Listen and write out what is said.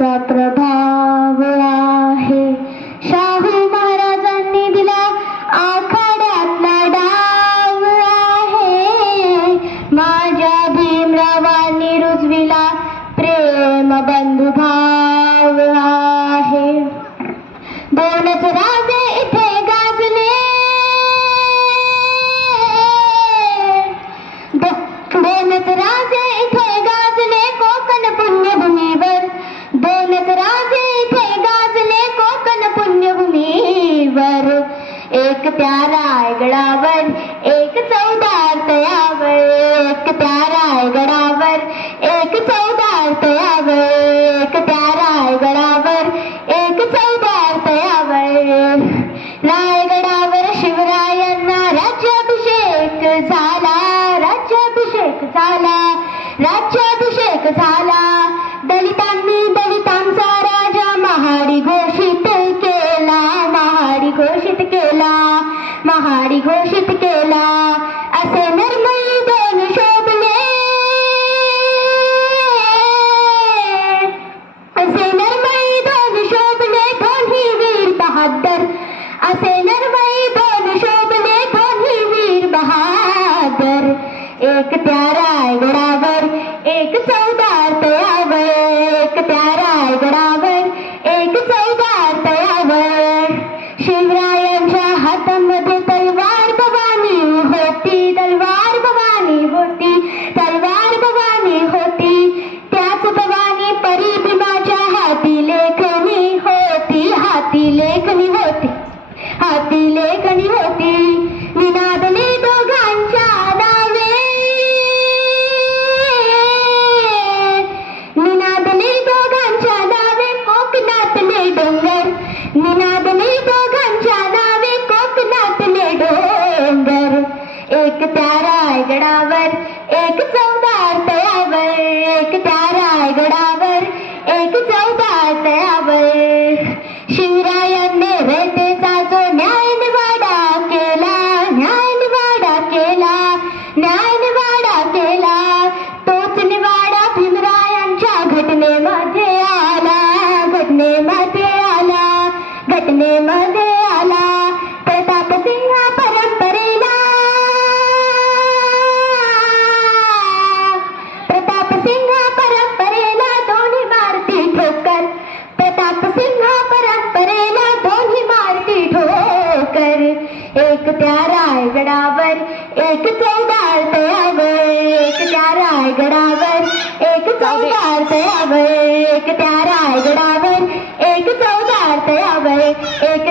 राजाचा प्रभाव आहे. शाहू महाराजांनी दिला आखाड्यातला डाव आहे. माझ्या भीमरावांनी रुजविला प्रेम बंधुभाव आहे. दोनच राजे इथे गाजले, दोनच राजे इथे गाजले कोकण पुण्यभूमीवर. दोनच राजे इथे गाजले कोकण पुण्यभूमीवर. एक त्या रायगडावर, एक चौदार तळ्यावर. एक त्या रायगडावर, एक चौदार तळ्यावर. एक त्या रायगडावर, एक चौदार तळ्यावर. रायगडावर शिवरायांना राज्याभिषेक झाला. राज्याभिषेक झाला. राज्याभिषेक झाला. दलितांनी दलितांचा राजा महाडी घोषित केला. महाडी घोषित केला. महाडी घोषित केला. असे निर्मळी दोन शोभले, असे निर्मळी दोन शोभले दोन्ही वीर बहादर. असे निर्मळी दोन शोभले दोन्ही वीर बहादर. एक त्या रायगडावर, एक चौदार तळ्यावर. एक त्या रायगडावर, एक चौदार तळ्यावर. शिवरायांच्या हातामध्ये तलवार भवानी होती. तलवार भवानी होती. तलवार भवानी होती. त्याच भवानी परी भीमाच्या हाती लेखणी होती. हाती लेखणी होती. हाती लेखणी होती. निनादले दोघांच्या नावे. निनादले दोघांच्या नावे कोकणातले डोंगर. निनादले दोघांच्या नावे कोकणातले डोंगर. एक त्या रायगडावर, एक चौदार तळ्यावर. एक त्या रायगडावर, एक चौदार तळ्यावर. शिवरायांनी रयतेचा जो न्याय निवाडा केला. न्याय निवाडा केला. न्याय निवाडा केला. तोच निवाडा भीमरायांच्या घटनेमध्ये आला. घटनेमध्ये आला. घटनेमध्ये आला. प्रतापसिंह परंपरेला, प्रतापसिंह परंपरेला दोन्ही मारती ठोकर. प्रतापसिंह परंपरेला दोन्ही मारती ठोकर. एक त्या रायगडावर, एक चौदार तळ्यावर. एक त्या रायगडावर, एक चौदार तळ्यावर. एक त्या रायगडावर, एक चौदार तळ्यावर. एक